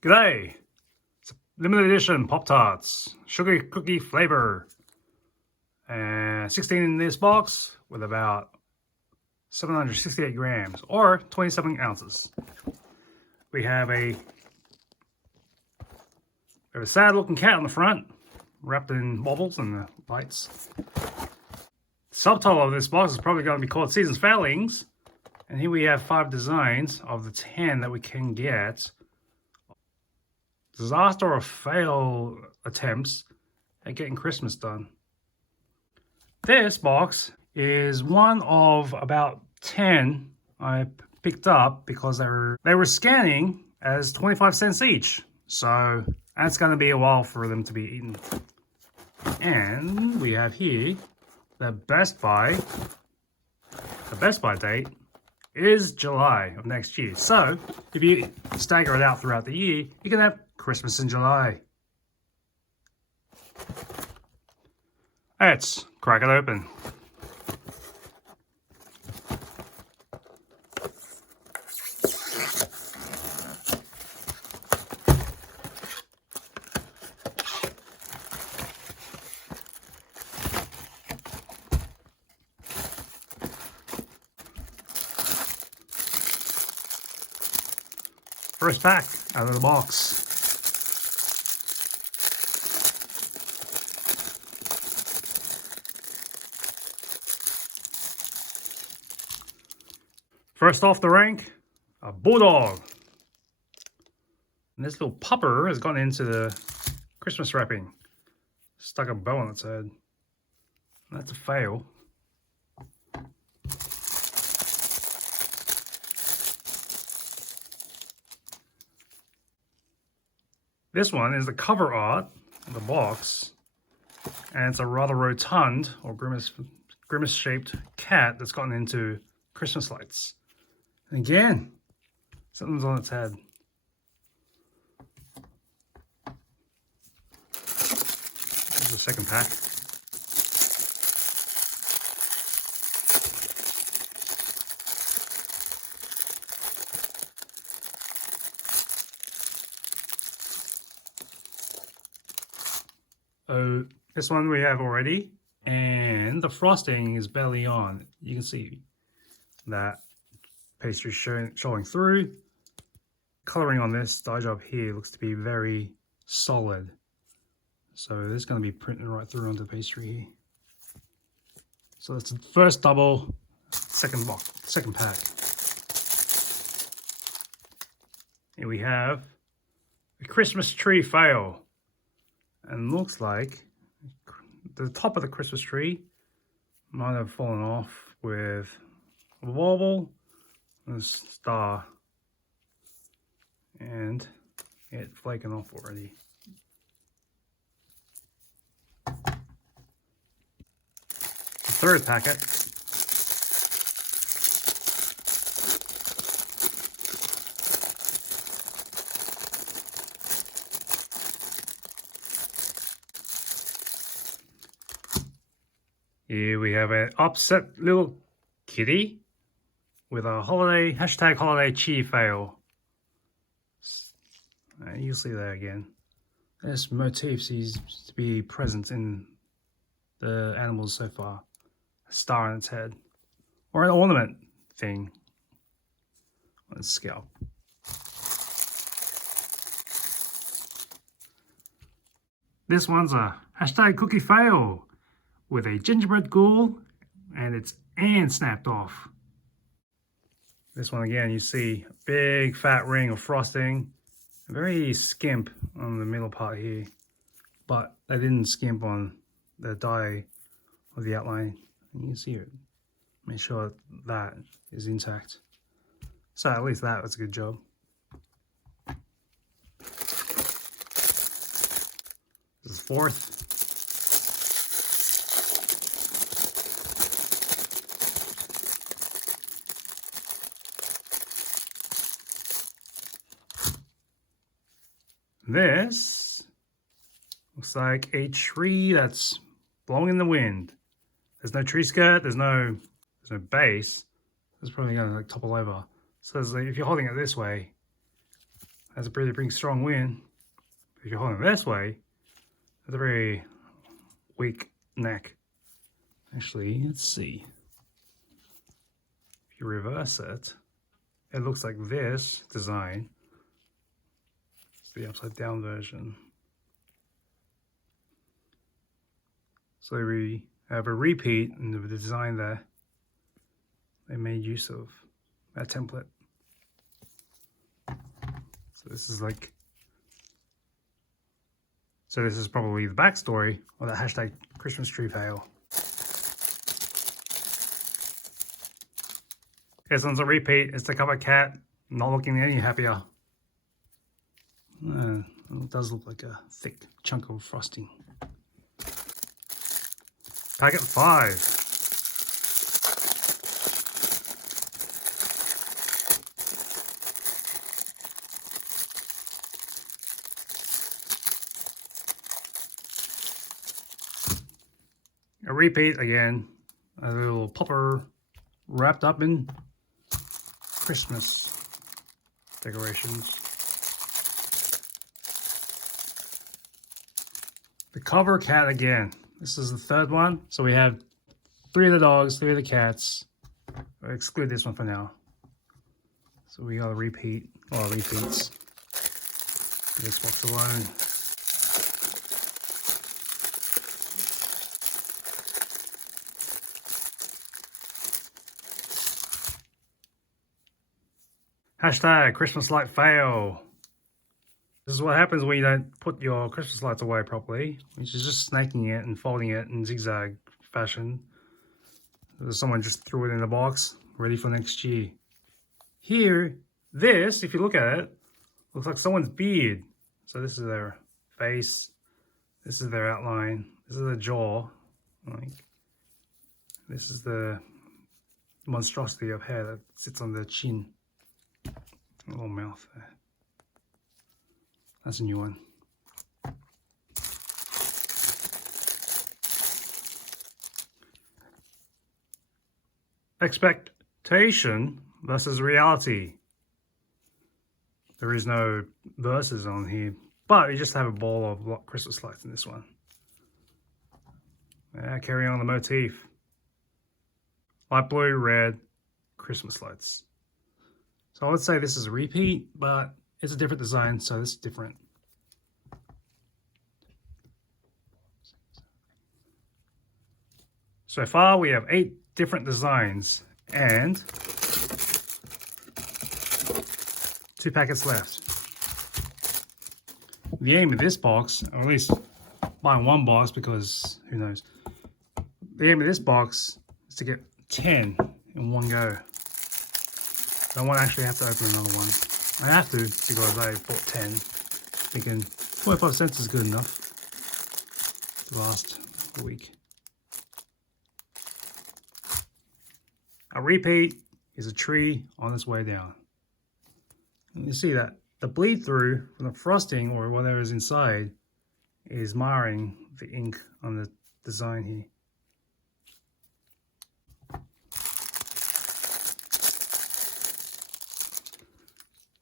G'day! It's a limited edition Pop-Tarts, sugar cookie flavor. And 16 in this box with about 768 grams or 27 ounces. We have a sad looking cat on the front, wrapped in bubbles and the lights. The subtitle of this box is probably going to be called Season's Failings. And here we have 5 designs of the 10 that we can get. Disaster or fail attempts at getting Christmas done. This box is one of about 10 I picked up because they were scanning as 25 cents each. So that's going to be a while for them to be eaten. And we have here the Best Buy. The Best Buy date is July of next year. So if you stagger it out throughout the year, you can have Christmas in July. Let's crack it open. First pack out of the box. First off the rank, a Bulldog. And this little pupper has gone into the Christmas wrapping. Stuck a bow on its head. That's a fail. This one is the cover art of the box. And it's a rather rotund or grimace shaped cat that's gotten into Christmas lights. And again, something's on its head. Here's the second pack. Oh, this one we have already. And the frosting is barely on. You can see that pastry showing through. Coloring on this dye job here looks to be very solid. So this is going to be printed right through onto the pastry here. So that's the first double, second pack. Here we have a Christmas tree fail. And looks like the top of the Christmas tree might have fallen off with a wobble, a star, and it flaking off already. The third packet. Here we have an upset little kitty with a holiday cheer fail. You'll see that again. This motif seems to be present in the animals so far. A star on its head. Or an ornament thing on its scalp. This one's a #cookie fail with a gingerbread ghoul and its end snapped off. This one again, you see a big fat ring of frosting, very skimp on the middle part here, but they didn't skimp on the dye of the outline. You can see it. Make sure that is intact. So at least that was a good job. This is fourth. This looks like a tree that's blowing in the wind. There's no tree skirt, there's no base. It's probably going to like topple over. So if you're holding it this way, has a pretty strong wind. If you're holding it this way, it's a very weak neck. Actually, let's see. If you reverse it, it looks like this design. It's the upside down version. So we have a repeat in the design there. They made use of that template. So this is like, so this is probably the backstory of that hashtag Christmas tree fail. This one's a repeat. It's the cover cat, not looking any happier. It does look like a thick chunk of frosting. Packet 5. A repeat again. A little popper wrapped up in Christmas decorations. The cover cat again. This is the third one. So we have 3 of the dogs, 3 of the cats. I'll exclude this one for now. So we got a repeat, or repeats. This box alone. Hashtag Christmas light fail. This is what happens when you don't put your Christmas lights away properly, which is just snaking it and folding it in zigzag fashion. Someone just threw it in a box, ready for next year. Here, this, if you look at it, looks like someone's beard. So this is their face, this is their outline, this is their jaw. Like, this is the monstrosity of hair that sits on their chin. A little mouth there. That's a new one. Expectation versus reality. There is no verses on here, but you just have a ball of Christmas lights in this one. Yeah, carry on the motif. Light blue, red, Christmas lights. So I would say this is a repeat, but it's a different design, so this is different. So far we have 8 different designs and 2 packets left. The aim of this box, or at least buying 1 box because who knows. The aim of this box is to get 10 in one go. I won't actually have to open another one. I have to because I bought 10, thinking 25 cents is good enough to last a week. A repeat is a tree on its way down. And you see that the bleed through from the frosting or whatever is inside is marring the ink on the design here.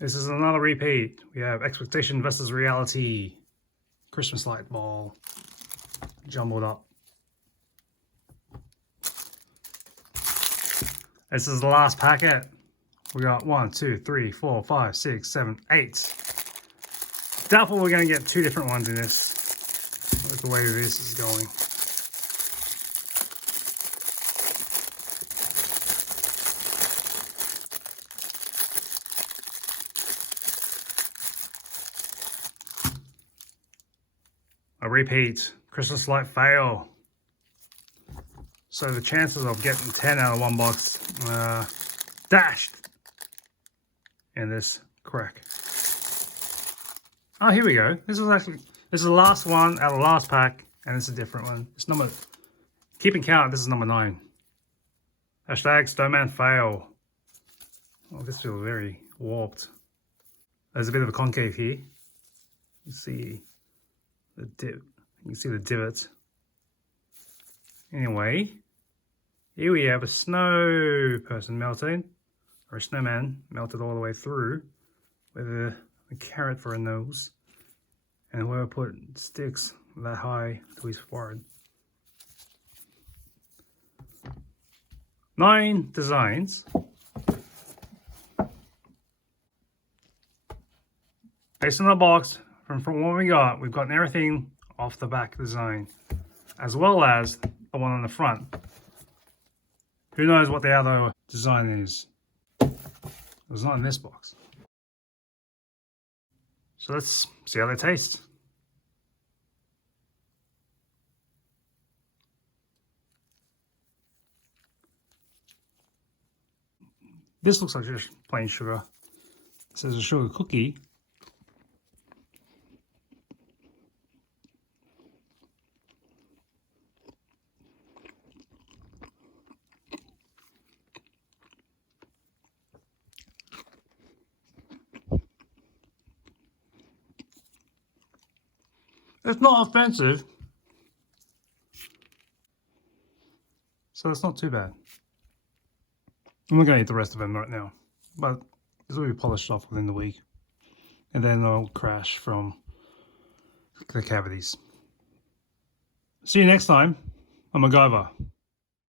This is another repeat. We have expectation versus reality. Christmas light ball. Jumbled up. This is the last packet. We got 1, 2, 3, 4, 5, 6, 7, 8. Doubtful we're going to get 2 different ones in this. With the way this is going. A repeat, Christmas light fail. So the chances of getting 10 out of 1 box dashed in this crack. Oh, here we go. This is the last one out of the last pack, and it's a different one. It's number, keeping count, this is number 9. Hashtag snowman fail. Oh, this feels very warped. There's a bit of a concave here. You see the dip. You can see the divot. Anyway, here we have a snow person melting, or a snowman melted all the way through, with a a carrot for a nose. And whoever put sticks that high to his forehead. 9 designs. Based on the box, from what we got, we've gotten everything off the back design, as well as the one on the front. Who knows what the other design is? It was not in this box. So let's see how they taste. This looks like just plain sugar. It says a sugar cookie. It's not offensive, so it's not too bad. I'm not going to eat the rest of them right now, but this will be polished off within the week, and then they'll crash from the cavities. See you next time. I'm MacGyver.